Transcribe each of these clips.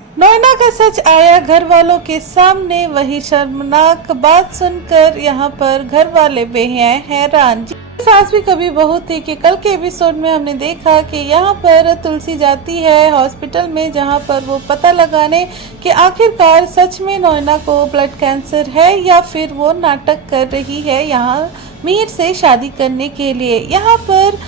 नोएना का सच आया घर वालों के सामने। वही शर्मनाक बात सुनकर यहाँ पर घर वाले भी हैं हैरान। सास भी कभी बहू थी कि कल के एपिसोड में हमने देखा कि यहाँ पर तुलसी जाती है हॉस्पिटल में, जहाँ पर वो पता लगाने कि आखिरकार सच में नोएना को ब्लड कैंसर है या फिर वो नाटक कर रही है यहाँ मीर से शादी करने के लिए। यहाँ पर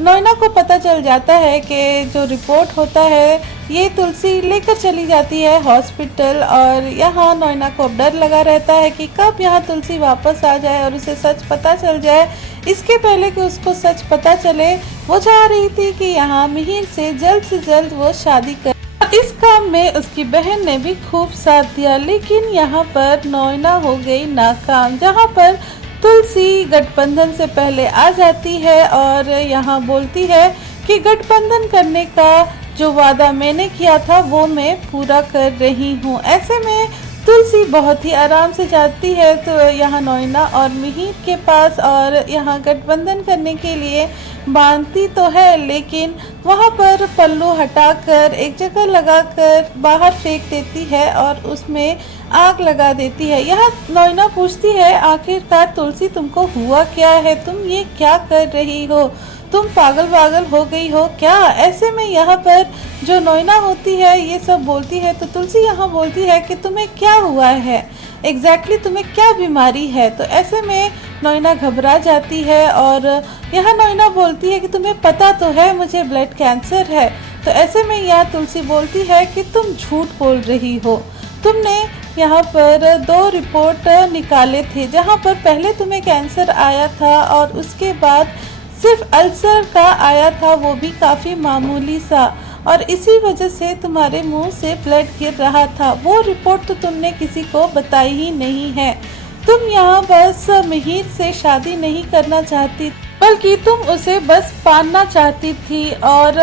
नोएना को पता चल जाता है कि जो रिपोर्ट होता है ये तुलसी लेकर चली जाती है हॉस्पिटल, और यहाँ नोएना को अब डर लगा रहता है कि कब यहाँ तुलसी वापस आ जाए और उसे सच पता चल जाए। इसके पहले कि उसको सच पता चले वो चाह रही थी कि यहाँ मिहिर से जल्द वो शादी कर। इस काम में उसकी बहन ने भी खूब साथ दिया, लेकिन यहाँ पर नोएना हो गई नाकाम। जहाँ पर तुलसी गठबंधन से पहले आ जाती है और यहाँ बोलती है कि गठबंधन करने का जो वादा मैंने किया था वो मैं पूरा कर रही हूँ। ऐसे में तुलसी बहुत ही आराम से जाती है तो यहाँ नोएना और मिहिर के पास, और यहाँ गठबंधन करने के लिए बांधती तो है, लेकिन वहाँ पर पल्लू हटाकर एक जगह लगाकर बाहर फेंक देती है और उसमें आग लगा देती है। यहाँ नोएना पूछती है आखिरकार तुलसी तुमको हुआ क्या है, तुम ये क्या कर रही हो, तुम पागल हो गई हो क्या। ऐसे में यहाँ पर जो नोएना होती है ये सब बोलती है तो तुलसी यहाँ बोलती है कि तुम्हें क्या हुआ है, एग्जैक्टली तुम्हें क्या बीमारी है। तो ऐसे में नोएना घबरा जाती है और यहाँ नोएना बोलती है कि तुम्हें पता तो है मुझे ब्लड कैंसर है। तो ऐसे में यहाँ तुलसी बोलती है कि तुम झूठ बोल रही हो, तुमने यहाँ पर 2 रिपोर्ट निकाले थे जहाँ पर पहले तुम्हें कैंसर आया था और उसके बाद सिर्फ अल्सर का आया था, वो भी काफ़ी मामूली सा, और इसी वजह से तुम्हारे मुंह से ब्लड गिर रहा था। वो रिपोर्ट तो तुमने किसी को बताई ही नहीं है। तुम यहाँ बस मिहिर से शादी नहीं करना चाहती बल्कि तुम उसे बस पालना चाहती थी, और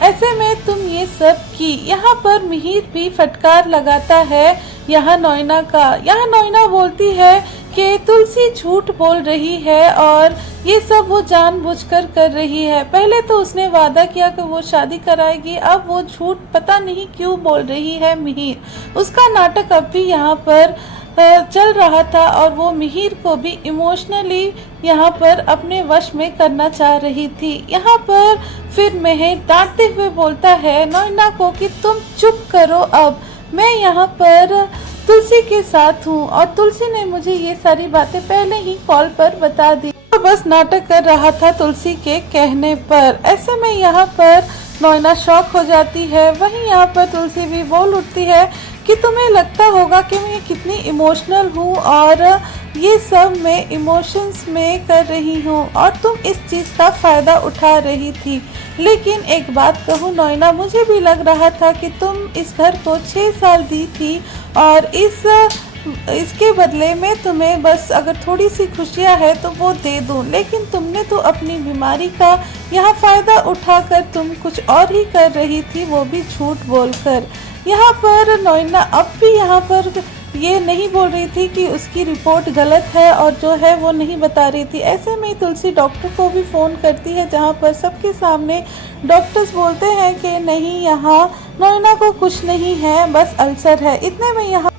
ऐसे में तुम ये सब की। यहाँ पर मिहिर भी फटकार लगाता है यहाँ नोएना का। यहाँ नोएना बोलती है कि तुलसी झूठ बोल रही है और ये सब वो जानबूझकर कर रही है। पहले तो उसने वादा किया कि वो शादी कराएगी, अब वो झूठ पता नहीं क्यों बोल रही है मिहिर। उसका नाटक अब भी यहाँ पर चल रहा था और वो मिहिर को भी इमोशनली यहाँ पर अपने वश में करना चाह रही थी। यहाँ पर फिर मिहिर डांटते हुए बोलता है नोएना को कि तुम चुप करो, अब मैं यहाँ पर तुलसी के साथ हूँ और तुलसी ने मुझे ये सारी बातें पहले ही कॉल पर बता दी। तो बस नाटक कर रहा था तुलसी के कहने पर। ऐसे में यहाँ पर नोएना शॉक हो जाती है। वहीं यहाँ पर तुलसी भी बोल उठती है कि तुम्हें लगता होगा कि मैं कितनी इमोशनल हूँ और ये सब मैं इमोशंस में कर रही हूँ और तुम इस चीज़ का फ़ायदा उठा रही थी। लेकिन एक बात कहूँ नोएना, मुझे भी लग रहा था कि तुम इस घर को 6 साल दी थी और इसके बदले में तुम्हें बस अगर थोड़ी सी खुशियाँ है तो वो दे दूँ, लेकिन तुमने तो अपनी बीमारी का यहाँ फ़ायदा उठाकर तुम कुछ और ही कर रही थी, वो भी झूठ बोलकर। यहाँ पर नोएना अब भी यहाँ पर ये नहीं बोल रही थी कि उसकी रिपोर्ट गलत है और जो है वो नहीं बता रही थी। ऐसे में तुलसी डॉक्टर को भी फ़ोन करती है, जहाँ पर सबके सामने डॉक्टर्स बोलते हैं कि नहीं, यहाँ नोएना को कुछ नहीं है, बस अल्सर है।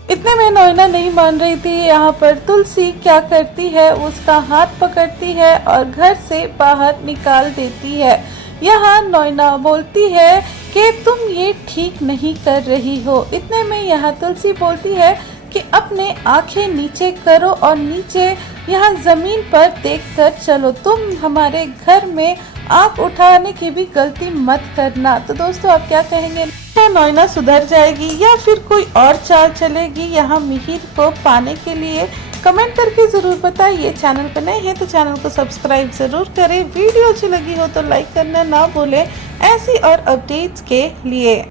इतने में नोएना नहीं मान रही थी। यहाँ पर तुलसी क्या करती है, उसका हाथ पकड़ती है और घर से बाहर निकाल देती है। यहाँ नोएना बोलती है कि तुम ये ठीक नहीं कर रही हो। इतने में यहाँ तुलसी बोलती है कि अपने आंखें नीचे करो और नीचे यहाँ ज़मीन पर देखकर चलो, तुम हमारे घर में आँख उठाने की भी गलती मत करना। तो दोस्तों आप क्या कहेंगे, नोएना सुधर जाएगी या फिर कोई और चाल चलेगी यहाँ मिहिर को पाने के लिए? कमेंट करके ज़रूर बताइए। चैनल पर नए हैं तो चैनल को सब्सक्राइब ज़रूर करें। वीडियो अच्छी लगी हो तो लाइक करना ना भूलें ऐसी और अपडेट्स के लिए।